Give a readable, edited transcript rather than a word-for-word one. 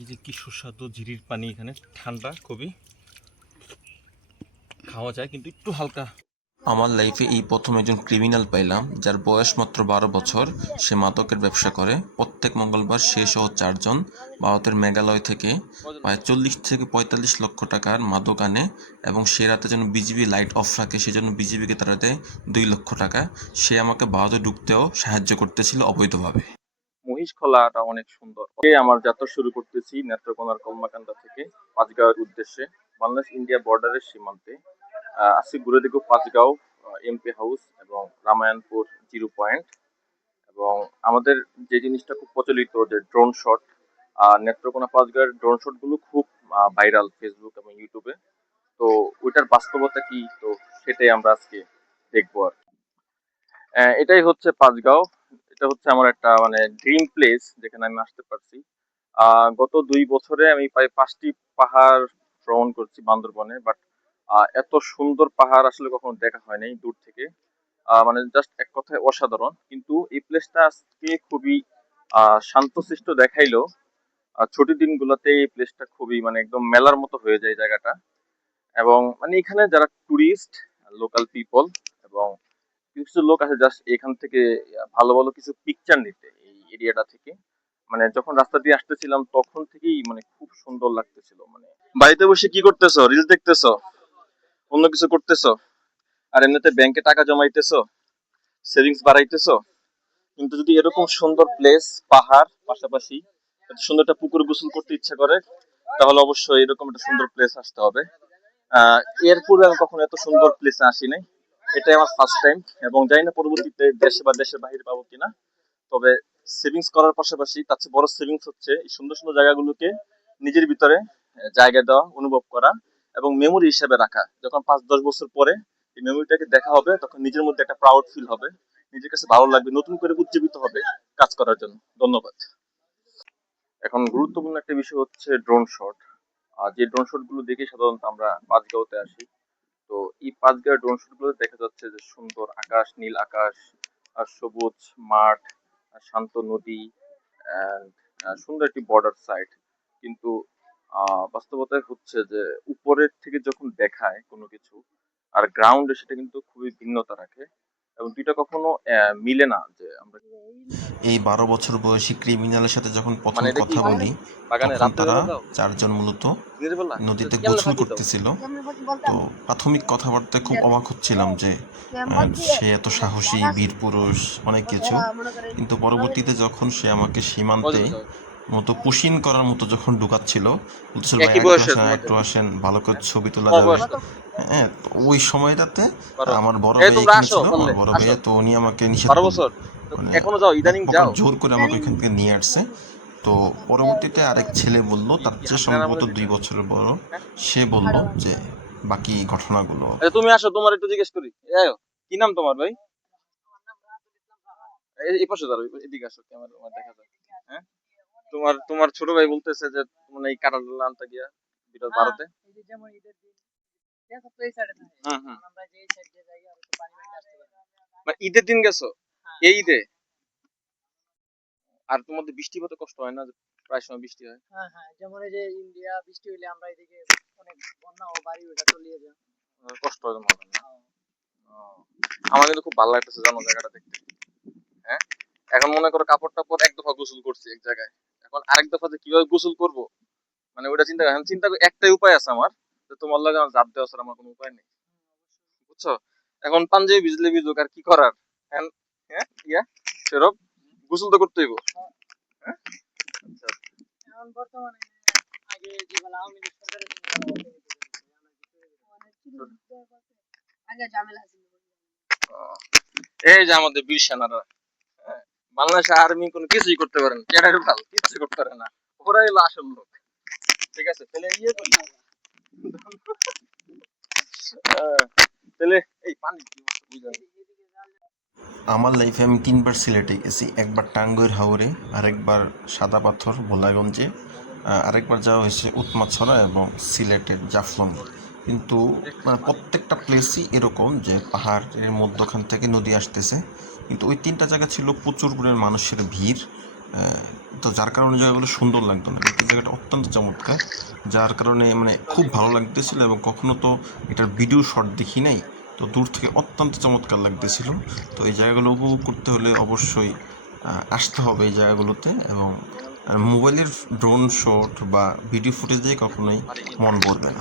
এই যে কি সুস্বাদু ঝিরির পানি, এখানে ঠান্ডা খুবই, খাওয়া যায় কিন্তু একটু হালকা। আমার লাইফে এই প্রথম একজন ক্রিমিনাল পাইলাম যার বয়স মাত্র 12 বছর। সে মাদকের ব্যবসা করে। প্রত্যেক মঙ্গলবার সে সহ 4 জন ভারতের মেঘালয় থেকে প্রায় 40 থেকে 45 লক্ষ টাকার মাদক আনে এবং সে রাতে যেন বিজিবি লাইট অফ রাখে সেজন্য বিজিবিকে তারা দেয় 2 লক্ষ টাকা। সে আমাকে ভারতে ঢুকতেও সাহায্য করতেছিল অবৈধভাবে। মহিষ খোলাটা অনেক সুন্দর। আমার যাত্রা শুরু করতেছি নেত্রকোনার কলমাকান্দা থেকে পাঁচগাঁওয়ের উদ্দেশ্যে, বাংলাদেশ ইন্ডিয়া বর্ডারের সীমান্তে। আজকে ঘুরে দেখব পাঁচগাঁও, এমপি হাউস এবং রামায়ণপুর জিরো পয়েন্ট। এবং আমাদের যে জিনিসটা খুব প্রচলিত যে ড্রোন শট, নেত্রকোনা পাঁচগাঁওয়ের ড্রোন শট গুলো খুব ভাইরাল ফেসবুক এবং ইউটিউবে। তো ওইটার বাস্তবতা কি, তো সেটাই আমরা আজকে দেখবো আর কি। এটাই হচ্ছে পাঁচগাঁও। এটা হচ্ছে আমার একটা মানে ড্রিম প্লেস যেখানে আমি আসতে পারছি। গত 2 বছরে আমি প্রায় 5টি পাহাড় ভ্রমণ করছি বান্দরবনে, বাট এত সুন্দর পাহাড় আসলে কখনো দেখা হয় নাই দূর থেকে। মানে জাস্ট এক কথায় অসাধারণ। কিন্তু এই প্লেসটা আজকে খুবই শান্তশিষ্ট দেখাইলো। ছুটির দিনগুলোতে এই প্লেসটা খুবই মানে একদম মেলার মতো হয়ে যায় জায়গাটা। এবং মানে এখানে যারা টুরিস্ট, লোকাল পিপল এবং কিছু কিছু লোক আছে জাস্ট এখান থেকে ভালো ভালো কিছু পিকচার নিতে এই এরিয়াটা থেকে। মানে যখন রাস্তা দিয়ে আসতেছিলাম তখন থেকেই মানে খুব সুন্দর লাগতেছিল। মানে বাড়িতে বসে কি করতেছো, রিলস দেখতেছো, অন্য কিছু করতেছো, আর এমনিতে ব্যাংকে টাকা জমাইতেছো, সেভিংস বাড়াইতেছো। কিন্তু যদি এরকম সুন্দর প্লেস, পাহাড় পাশাপাশি এত সুন্দর একটা পুকুর গোসল করতে ইচ্ছা করে, তাহলে অবশ্যই এরকম একটা সুন্দর প্লেস আসতে হবে। আহ এর পূর্বে আমি কখনো এত সুন্দর প্লেসে আসি নাই। এটাই আমার ফার্স্ট টাইম। এবং জানি না পরবর্তীতে দেশে বা দেশের বাইরে পাবো কিনা। তবে সেভিংস করার পাশাপাশি তার চেয়ে বড় সেভিংস হচ্ছে এই সুন্দর সুন্দর জায়গাগুলোকে নিজের ভিতরে জায়গা দেওয়া, অনুভব করা এবং মেমোরি হিসেবে রাখা। যখন 5-10 বছর পরে এই মেমোরিটাকে দেখা হবে তখন নিজের মধ্যে একটা প্রাউড ফিল হবে, নিজের কাছে ভালো লাগবে, নতুন করে উজ্জীবিত হবে কাজ করার জন্য। ধন্যবাদ। এখন গুরুত্বপূর্ণ একটা বিষয় হচ্ছে ড্রোন শট। আর যে ড্রোন শট গুলো দেখে সাধারণত আমরা পাঁচগাঁওতে আসি। তো এই পাঁচগাঁওয়ের ড্রোন শট গুলো দেখা যাচ্ছে যে সুন্দর আকাশ, নীল আকাশ, আর সবুজ মাঠ, আর শান্ত নদী, and, সুন্দর একটি বর্ডার সাইড। কিন্তু বাস্তবতায় হচ্ছে যে উপরের থেকে যখন দেখায় কোনো কিছু আর গ্রাউন্ডে সেটা কিন্তু খুবই ভিন্নতা রাখে এবং দুইটা কখনো মিলে না। যে আমরা এই 12 বছর বয়সী ক্রিমিনালের সাথে যখন প্রথম মানে এটা কি কথা বলি বাগানে তখন রাতের তারা বেলা দাও, 4 জন মূলত দিনের বেলা নদীতে কেমনে গোসল ফাঁকি দাও? করতেছিল। তো প্রাথমিক কথাবার্তায় খুব অবাক হচ্ছিলাম যে সে এত সাহসী বীর পুরুষ অনেক কিছু। কিন্তু পরবর্তীতে যখন সে আমাকে সীমান্তে কজনে যাও? মতো পুশিন করার মতো যখন ঢুকাচ্ছিল, বলতেছিল ভাই একই একটু বয়সের আসেন তোমাদের? একটু আসেন, ভালো করে ছবি তোলা তোমার যাবে। বয়স কত? হ্যাঁ, তো ওই সময়টাতে বারো। আমার বড় এই ভাই তোমরা এখানে আসো ছিল, আমার পারলে বড় আসো। ভাইয়া তো উনি আমাকে নিষেধ 12 করলো। বছর তো মানে এখনো যাও, এক ইদানিং প্রকার যাও? জোর করে আমাকে ওইখান থেকে নিয়ে আসছে। তো পরবর্তীতে আরেক ছেলে বলল, কি তার কি চেয়ে হাতে নাড়া সম্ভবত বলে 2 দিছে? বছরের বড়, হ্যাঁ? সে বলল যে বাকি ঘটনাগুলো। আচ্ছা তুমি আসো, তোমার একটু জিজ্ঞেস করি। এই, কি নাম তোমার ভাই? এই পাশে দাঁড়াও, এদিকে আসো, ক্যামেরা তোমার দেখা যায়। হ্যাঁ, তোমার তোমার ছোট ভাই বলতেছে যে মানে এই কাটারগুলো আনতে গিয়া বিরাট ভারতে। হুম হুম। মানে ঈদের দিন গেছো? এই ঈদে? আর তোমাদের বৃষ্টি হতে কষ্ট হয় না, যে প্রায় সময় বৃষ্টি হয়? কষ্ট হয় তোমার না? ও। আমার কিন্তু খুব ভালো লাগতেছে জানো জায়গাটা দেখতে। হ্যাঁ, এখন মনে করো কাপড় টাপড় এক দফা গোসল করছি এক জায়গায়, এখন আরেক দফা যে কিভাবে গোসল করব, মানে ওটা চিন্তা এখন চিন্তা একটাই উপায় আছে আমার, যে তোমার লাগে আমার জাপ দেওয়া ছাড়া আমার কোনো উপায় নেই। বুঝছো? এখন পাঞ্জাবি ভিজলে ভিজুক, আর কি করার। হ্যাঁ, হ্যাঁ, ইয়া সেরব গোসল তো করতে হইব। হ্যাঁ, আচ্ছা। আহ, এই যে আমাদের বীর সেনারা, হ্যাঁ, বাংলাদেশ আর্মি কোনো কিছুই করতে পারে না, টেরার ভাল কিছুই করতে পারে না। ওরাই হলো আসল লোক। ঠিক আছে, তাহলে ইয়ে করি। আহ, তাহলে এই পানি কি বুঝলাম। আমার লাইফে আমি 3বার সিলেটে গেছি। একবার টাঙ্গুয়ার হাওরে, আরেকবার সাদা পাথর ভোলাগঞ্জে, আরেকবার যাওয়া হয়েছে উৎমাছড়া এবং সিলেটের জাফলং। কিন্তু প্রত্যেকটা প্লেসই এরকম যে পাহাড়ের মধ্যখান থেকে নদী আসতেছে। কিন্তু ওই 3টা জায়গা ছিল প্রচুর পরিমাণ মানুষের ভিড়। তো যার কারণে জায়গাগুলো সুন্দর লাগতো না, কিন্তু জায়গাটা অত্যন্ত চমৎকার, যার কারণে মানে খুব ভালো লাগতেছিল। এবং কখনো তো এটার ভিডিও শট দেখি নাই, তো দূর থেকে অত্যন্ত চমৎকার লাগতেছিল। তো এই জায়গাগুলো উপভোগ করতে হলে অবশ্যই আসতে হবে এই জায়গাগুলোতে। এবং মোবাইলের ড্রোন শট বা ভিডিও ফুটেজ দিয়ে কখনোই মন ভরবে না।